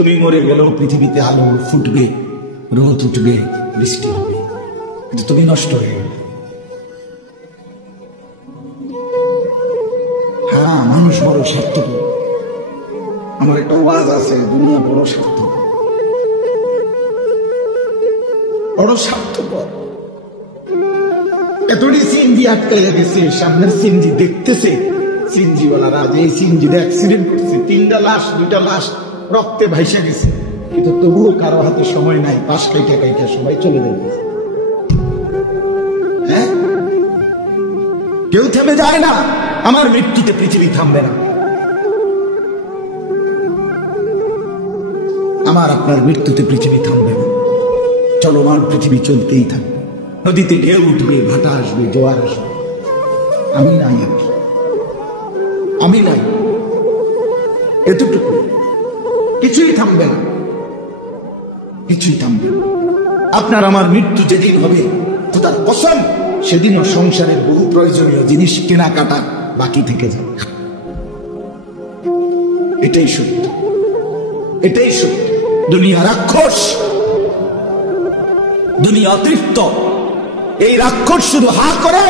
তুমি মরে গেলেও পৃথিবীতে আলো ফুটবে, রোদ উঠবে, বৃষ্টি হবে, কিন্তু তুমি নষ্ট হয়ে গেলে। হ্যাঁ, মানুষ বড় স্বার্থপর। আমার একটা ওয়াজ আছে, দুনিয়া বড় স্বার্থপর, বড় স্বার্থপর। এতটি সিএনজি আটকাইয়া গেছে, সামনের সিএনজি দেখতেছে, সিএনজিওয়ালারা যে সিএনজিতে অ্যাক্সিডেন্ট করছে, 3টা লাশ 2টা লাশ রক্তে ভাইসা গেছে, কিন্তু তবুও কারো হাতে সময় নাই, পাশ কাইটা কাইটা সবাই চলে যাবে। হ্যাঁ, কেউ থেমে যায় না। আমার মৃত্যুতে পৃথিবী থামবে না, আমার আপনার মৃত্যুতে পৃথিবী থামবে না। চলমান পৃথিবী চলতেই থাকবে। নদীতে ঢেউ উঠবে, ভাটা আসবে, জোয়ার আসবে, আমি নাই, আমি নাই, এতটুকু। কিছুই থামবে না, কিছুই থামবে না। আপনার আমার মৃত্যু যেদিন হবে, তো তার কসম, সেদিনও সংসারের বহু প্রয়োজনীয় জিনিস কেনাকাটা বাকি থেকে যাবে। এটাই সত্য, এটাই সত্য। দুনিয়া রাক্ষস, দুনিয়া অতৃপ্ত। এই রাক্ষস শুধু হা করে